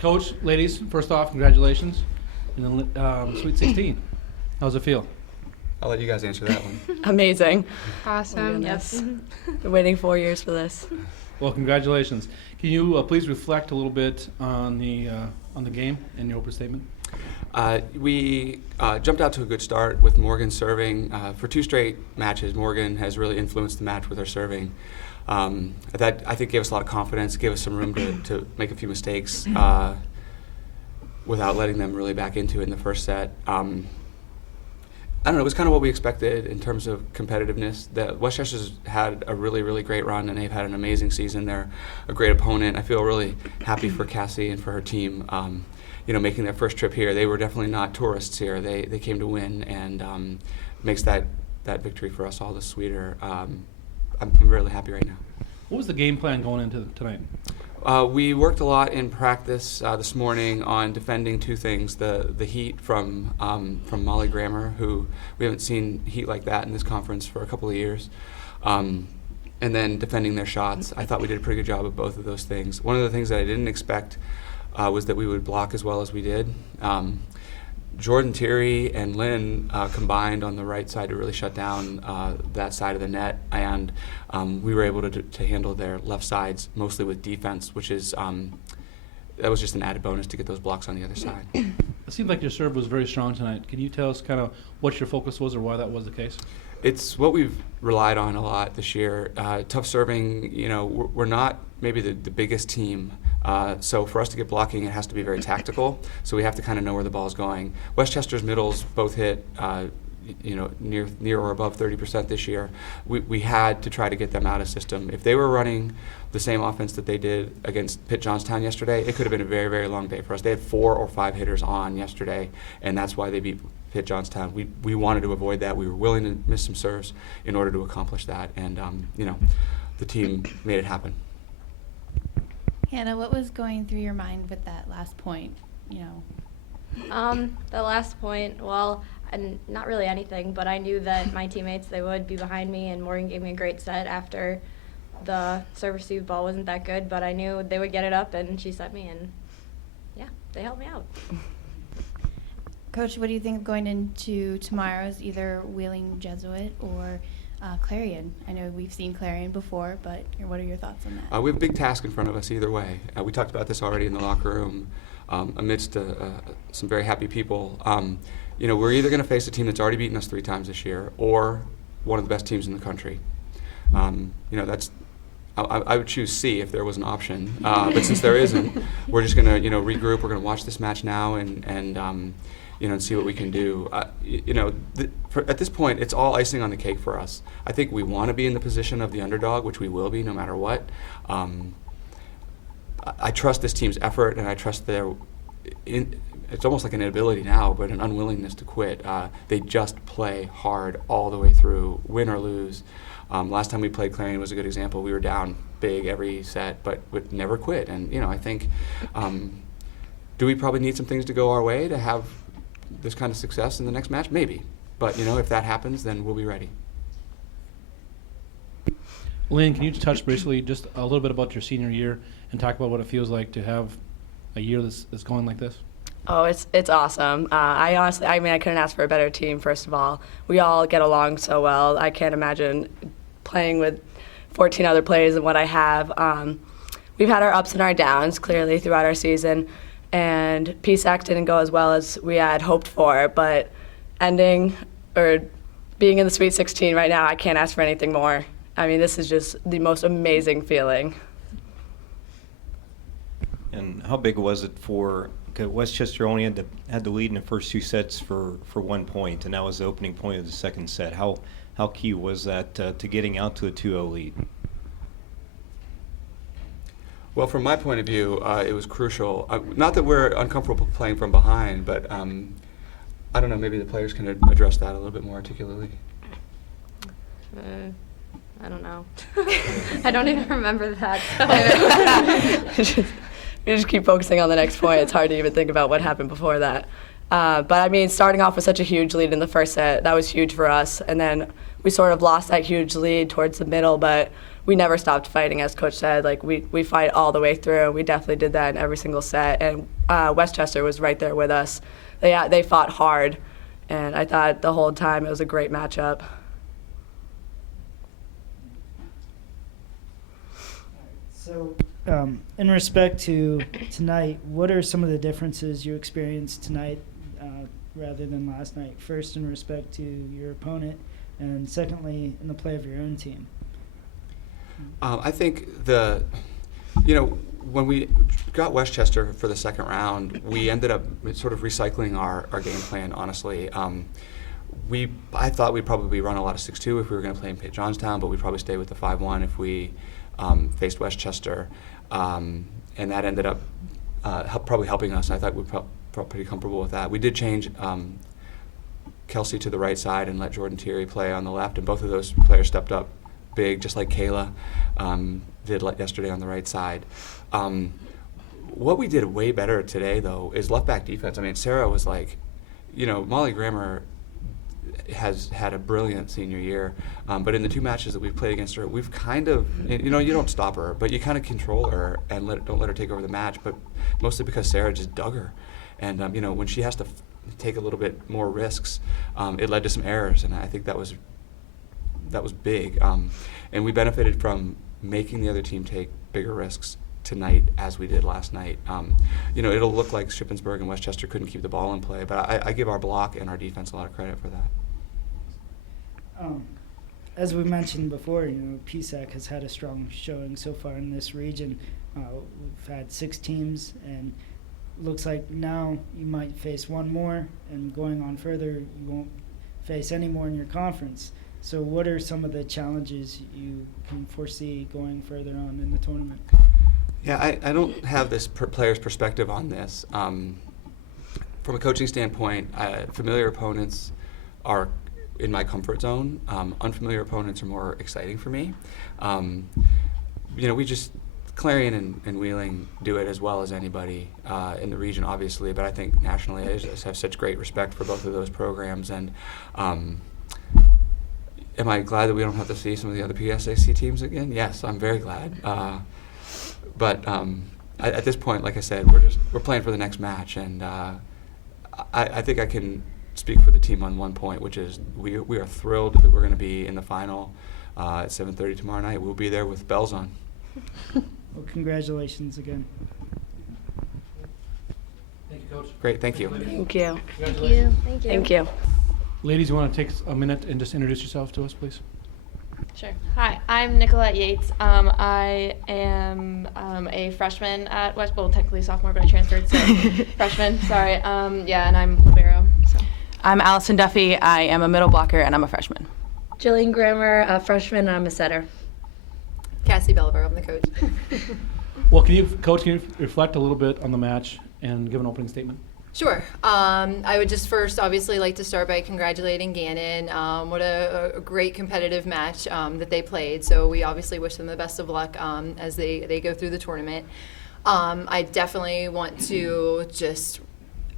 Coach, ladies, first off, congratulations. And then Sweet 16. How's it feel? I'll let you guys answer that one. Amazing. Awesome. Yes. Been waiting 4 years for this. Well, congratulations. Can you please reflect a little bit on the game in your opening statement? We jumped out to a good start with Morgan serving. For 2 straight matches, Morgan has really influenced the match with her serving. That, I think, gave us a lot of confidence, gave us some room to make a few mistakes without letting them really back into it in the first set. I don't know, it was kind of what we expected in terms of competitiveness. Westchester's had a really, really great run, and they've had an amazing season. They're a great opponent. I feel really happy for Cassie and for her team. Making their first trip here. They were definitely not tourists here. They came to win, and makes that victory for us all the sweeter. I'm really happy right now. What was the game plan going into tonight? We worked a lot in practice this morning on defending 2 things: the heat from Molly Grammer, who we haven't seen heat like that in this conference for a couple of years, and then defending their shots. I thought we did a pretty good job of both of those things. One of the things that I didn't expect was that we would block as well as we did. Jordan Thierry and Lynn combined on the right side to really shut down that side of the net, and we were able to handle their left sides mostly with defense, which is that was just an added bonus to get those blocks on the other side. It seemed like your serve was very strong tonight. Can you tell us kind of what your focus was or why that was the case? It's what we've relied on a lot this year. Tough serving, we're not maybe the biggest team. So for us to get blocking, it has to be very tactical. So we have to kind of know where the ball's going. Westchester's middles both hit, near or above 30% this year. We had to try to get them out of system. If they were running the same offense that they did against Pitt Johnstown yesterday, it could have been a very, very long day for us. They had 4 or 5 hitters on yesterday, and that's why they beat Pitt Johnstown. We wanted to avoid that. We were willing to miss some serves in order to accomplish that, and the team made it happen. Hannah, what was going through your mind with that last point? The last point, well, and not really anything, but I knew that my teammates, they would be behind me, and Morgan gave me a great set after the serve receive ball wasn't that good, but I knew they would get it up, and she set me, and yeah, they helped me out. Coach, what do you think of going into tomorrow's either Wheeling Jesuit or Clarion? I know we've seen Clarion before, but what are your thoughts on that? We have a big task in front of us either way. We talked about this already in the locker room amidst some very happy people. We're either going to face a team that's already beaten us 3 times this year or one of the best teams in the country. I would choose C if there was an option, but since there isn't, we're just going to regroup. We're going to watch this match now and see what we can do. At this point, it's all icing on the cake for us. I think we want to be in the position of the underdog, which we will be no matter what. I trust this team's effort, and I trust it's almost like an inability now, but an unwillingness to quit. They just play hard all the way through, win or lose. Last time we played Clarion was a good example. We were down big every set, but would never quit. And, I think, do we probably need some things to go our way to have this kind of success in the next match? Maybe. But, if that happens, then we'll be ready. Lynn, can you touch briefly just a little bit about your senior year and talk about what it feels like to have a year that's going like this? Oh, it's awesome. I couldn't ask for a better team, first of all. We all get along so well. I can't imagine playing with 14 other players than what I have. We've had our ups and our downs, clearly, throughout our season. And PSAC didn't go as well as we had hoped for, but being in the Sweet 16 right now, I can't ask for anything more. I mean, this is just the most amazing feeling. And how big was it for Westchester only had the lead in the first 2 sets for 1 point, and that was the opening point of the second set. How key was that to getting out to a 2-0 lead? Well, from my point of view, it was crucial. Not that we're uncomfortable playing from behind, but I don't know, maybe the players can address that a little bit more articulately. I don't know. I don't even remember that. So. We just keep focusing on the next point. It's hard to even think about what happened before that. But I mean, starting off with such a huge lead in the first set, that was huge for us. And then we sort of lost that huge lead towards the middle, but we never stopped fighting, as Coach said. Like, we fight all the way through. We definitely did that in every single set. And Westchester was right there with us. They fought hard, and I thought the whole time it was a great matchup. So, in respect to tonight, what are some of the differences you experienced tonight rather than last night? First, in respect to your opponent, and secondly, in the play of your own team. I think when we got Westchester for the second round, we ended up sort of recycling our game plan, honestly. I thought we'd probably run a lot of 6-2 if we were going to play in Johnstown, but we'd probably stay with the 5-1 if we faced Westchester. And that ended up probably helping us. I thought we felt pretty comfortable with that. We did change Kelsey to the right side and let Jordan Thierry play on the left, and both of those players stepped up big, just like Kayla did yesterday on the right side. What we did way better today, though, is left back defense. I mean, Sarah was like, Molly Grammer has had a brilliant senior year, but in the 2 matches that we've played against her, we've kind of, you don't stop her, but you kind of control her and don't let her take over the match, but mostly because Sarah just dug her. And, when she has to take a little bit more risks, it led to some errors, and I think that was big. And we benefited from making the other team take bigger risks tonight as we did last night. It'll look like Shippensburg and Westchester couldn't keep the ball in play, but I give our block and our defense a lot of credit for that. As we mentioned before, PSAC has had a strong showing so far in this region. We've had 6 teams, and looks like now you might face one more, and going on further, you won't face any more in your conference. So what are some of the challenges you can foresee going further on in the tournament? Yeah, I don't have this player's perspective on this. From a coaching standpoint, familiar opponents are in my comfort zone. Unfamiliar opponents are more exciting for me. Clarion and Wheeling do it as well as anybody in the region, obviously, but I think nationally I just have such great respect for both of those programs. And am I glad that we don't have to see some of the other PSAC teams again? Yes, I'm very glad. But at this point, like I said, we're playing for the next match, and I think I can speak for the team on one point, which is we are thrilled that we're going to be in the final at 7:30 tomorrow night. We'll be there with bells on. Well, congratulations again. Thank you, Coach. Great, thank you. Thank you. Congratulations. Thank you. Thank you. Ladies, you want to take a minute and just introduce yourself to us, please? Sure. Hi, I'm Nicolette Yates. I am a freshman at West Bowl, technically sophomore, but I transferred, so freshman. Sorry. And I'm libero. So. I'm Allison Duffy. I am a middle blocker, and I'm a freshman. Jillian Grammer, a freshman, and I'm a setter. Cassie Belliver, I'm the coach. Well, Coach, can you reflect a little bit on the match and give an opening statement? Sure. I would just first obviously like to start by congratulating Gannon. What a great competitive match that they played. So we obviously wish them the best of luck as they go through the tournament. I definitely want to just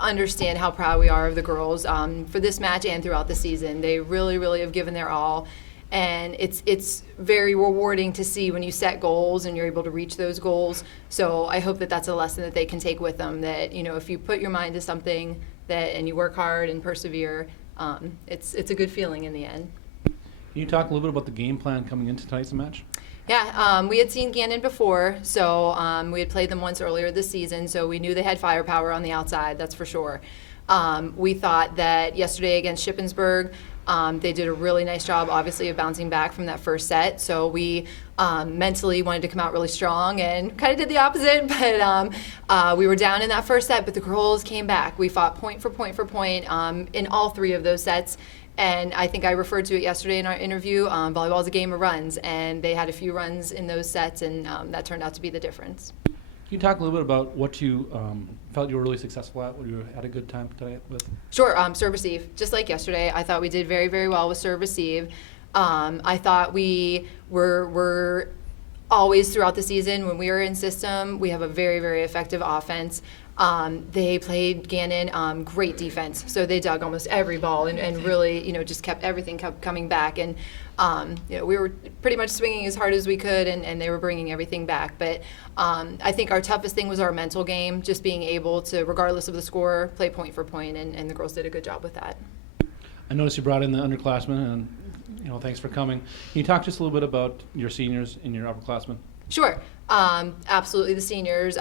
understand how proud we are of the girls for this match and throughout the season. They really, really have given their all. And it's very rewarding to see when you set goals and you're able to reach those goals. So I hope that that's a lesson that they can take with them, that, if you put your mind to something and you work hard and persevere, it's a good feeling in the end. Can you talk a little bit about the game plan coming into tonight's match? Yeah, we had seen Gannon before, so we had played them once earlier this season, so we knew they had firepower on the outside, that's for sure. We thought that yesterday against Shippensburg, they did a really nice job, obviously, of bouncing back from that first set. So we mentally wanted to come out really strong and kind of did the opposite. But we were down in that first set, but the girls came back. We fought point for point for point in all 3 of those sets. And I think I referred to it yesterday in our interview. Volleyball is a game of runs, and they had a few runs in those sets, and that turned out to be the difference. Can you talk a little bit about what you felt you were really successful at, what you had a good time tonight with? Sure, serve receive. Just like yesterday, I thought we did very, very well with serve receive. I thought we were always throughout the season, when we were in system, we have a very, very effective offense. They played Gannon, great defense. So they dug almost every ball and really, just kept everything coming back. And We were pretty much swinging as hard as we could, and they were bringing everything back. But I think our toughest thing was our mental game, just being able to, regardless of the score, play point for point, and the girls did a good job with that. I noticed you brought in the underclassmen, and thanks for coming. Can you talk just a little bit about your seniors and your upperclassmen? Sure. Absolutely, the seniors.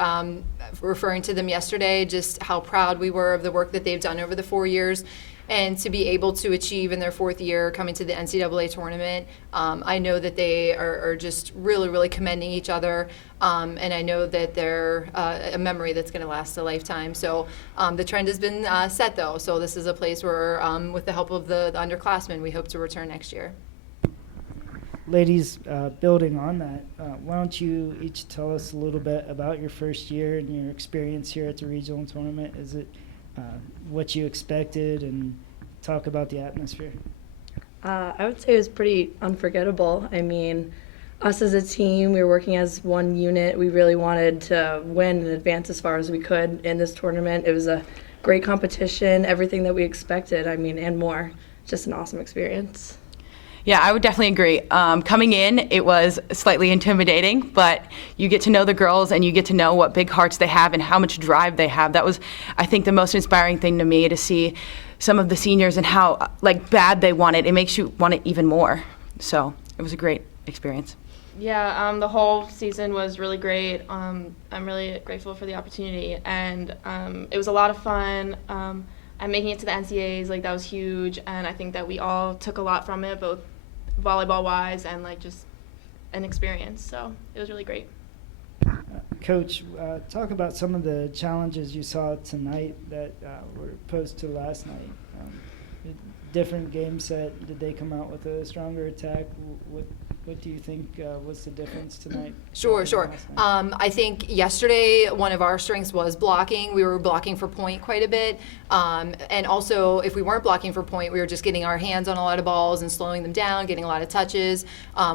Referring to them yesterday, just how proud we were of the work that they've done over the 4 years. And to be able to achieve in their 4th year coming to the NCAA tournament, I know that they are just really, really commending each other. And I know that they're a memory that's going to last a lifetime. So the trend has been set, though. So this is a place where, with the help of the underclassmen, we hope to return next year. Ladies, building on that, why don't you each tell us a little bit about your first year and your experience here at the regional tournament? Is it what you expected, and talk about the atmosphere? I would say it was pretty unforgettable. I mean, us as a team, we were working as one unit. We really wanted to win and advance as far as we could in this tournament. It was a great competition, everything that we expected, and more. Just an awesome experience. Yeah, I would definitely agree. Coming in, it was slightly intimidating, but you get to know the girls and you get to know what big hearts they have and how much drive they have. That was, I think, the most inspiring thing to me, to see some of the seniors and how bad they want it. It makes you want it even more. So it was a great experience. Yeah, the whole season was really great. I'm really grateful for the opportunity, and it was a lot of fun. And making it to the NCAAs, that was huge, and I think that we all took a lot from it, both volleyball-wise and just an experience. So it was really great. Coach, talk about some of the challenges you saw tonight that were posed to last night. Different game set. Did they come out with a stronger attack? What do you think was the difference tonight? Sure. I think yesterday one of our strengths was blocking. We were blocking for point quite a bit. And also, if we weren't blocking for point, we were just getting our hands on a lot of balls and slowing them down, getting a lot of touches,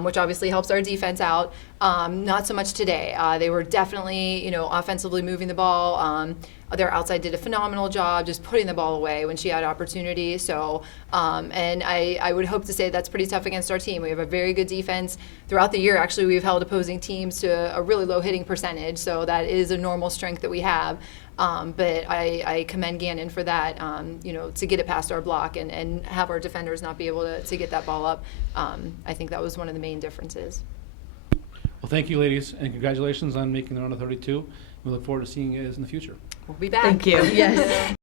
which obviously helps our defense out. Not so much today. They were definitely, offensively moving the ball. Their outside did a phenomenal job just putting the ball away when she had opportunity. So, and I would hope to say that's pretty tough against our team. We have a very good defense. Throughout the year, actually, we've held opposing teams to a really low hitting percentage. So that is a normal strength that we have. But I commend Gannon for that, to get it past our block and have our defenders not be able to get that ball up. I think that was one of the main differences. Well, thank you, ladies, and congratulations on making the round of 32. We look forward to seeing you guys in the future. We'll be back. Thank you. Yes.